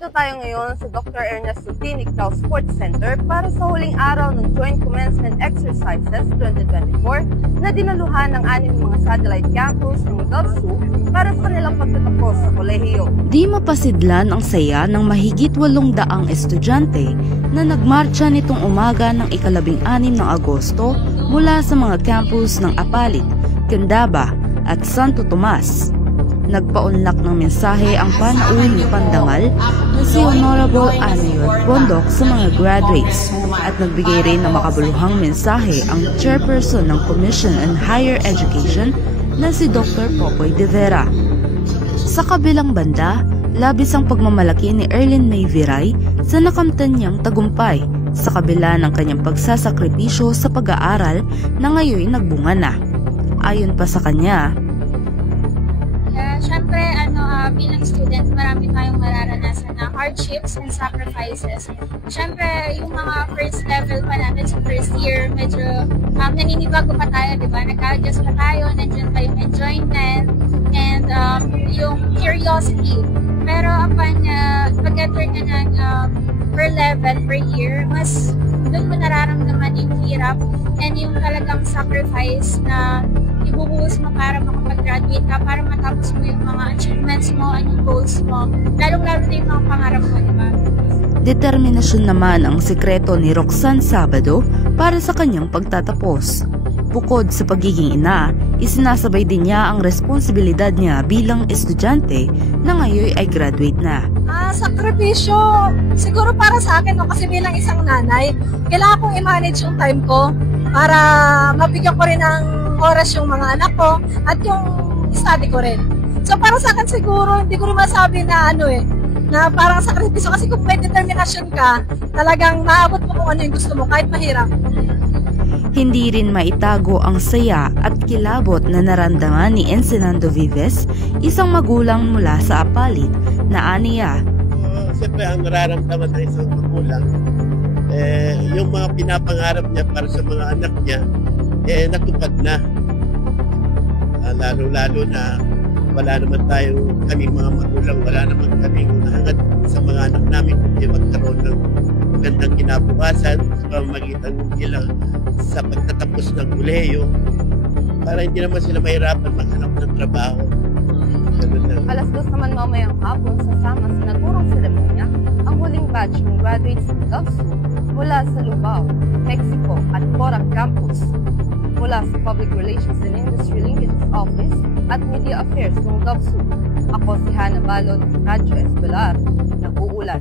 Narito tayo ngayon sa Dr. Ernesto T. Nictal Sports Center para sa huling araw ng Joint Commencement Exercises 2024 na dinaluhan ng 6 mga satellite campus ng GovSU para sa kanilang pagtatapos sa kolehiyo. Di mapasidlan ang saya ng mahigit 800 estudyante na nagmarcha nitong umaga ng ika-16 ng Agosto mula sa mga campus ng Apalit, Candaba at Santo Tomas. Nagpaunlak ng mensahe ang panauwi Pandangal na si Honorable Anayon Bondok sa mga graduates at nagbigay rin ng makabuluhang mensahe ang chairperson ng Commission on Higher Education na si Dr. Popoy De Vera. Sa kabilang banda, labis ang pagmamalaki ni Erlyn May Viray sa nakamtan niyang tagumpay sa kabila ng kanyang pagsasakripisyo sa pag-aaral na ngayon nagbunga na. Ayon pa sa kanya, Siyempre, bilang student, marami tayong mararanasan na hardships and sacrifices. Siyempre, yung mga first level pa natin sa first year, medyo naninibago pa tayo, di ba? Nag-adjust pa tayo, nandiyan pa yung enjoyment, and yung curiosity. Pero upon pag-enter ka ng per level, per year, mas doon mo nararamdaman yung hirap and yung talagang sacrifice na ibubuhos mo para makapag-graduate ka, para matapos mo yung mga achievements mo at yung goals mo, lalong-lalo na yung mga pangarap mo, diba? Determinasyon naman ang sekreto ni Roxanne Sabado para sa kanyang pagtatapos. Bukod sa pagiging ina, isinasabay din niya ang responsibilidad niya bilang estudyante na ngayon ay graduate na. Sakripisyo, siguro para sa akin, no, kasi bilang isang nanay, kailangan kong i-manage yung time ko para mabigyan ko rin ng oras yung mga anak ko at yung study ko rin. So para sa akin siguro, hindi ko rin masabi na na parang sakripisyo, kasi kung may determinasyon ka, talagang maabot mo kung ano yung gusto mo kahit mahirap. Hindi rin maitago ang saya at kilabot na naramdaman ni Ensenando Vives, isang magulang mula sa Apalit, na aniya. Siyempre ang nararamdaman ng isang magulang, yung mga pinapangarap niya para sa mga anak niya, natupad na. Lalo-lalo na wala naman kaming mga magulang, wala naman kaming hangad sa mga anak namin kundi magkaroon ng magandang kinabukasan sa pamamagitan nila sa pagtatapos ng kolehiyo para hindi naman sila mahirapan maghanap ng trabaho. Alas 2 naman mamayang hapon sasama sa naturang seremonya ang huling batch ng graduates ng GovSU mula sa Lubao, Mexico at Porac Campus, mula sa Public Relations and Industry Linkages Office at Media Affairs ng GovSU. Ako si Hannah Balon, Radyo Escolar, nag-uulan.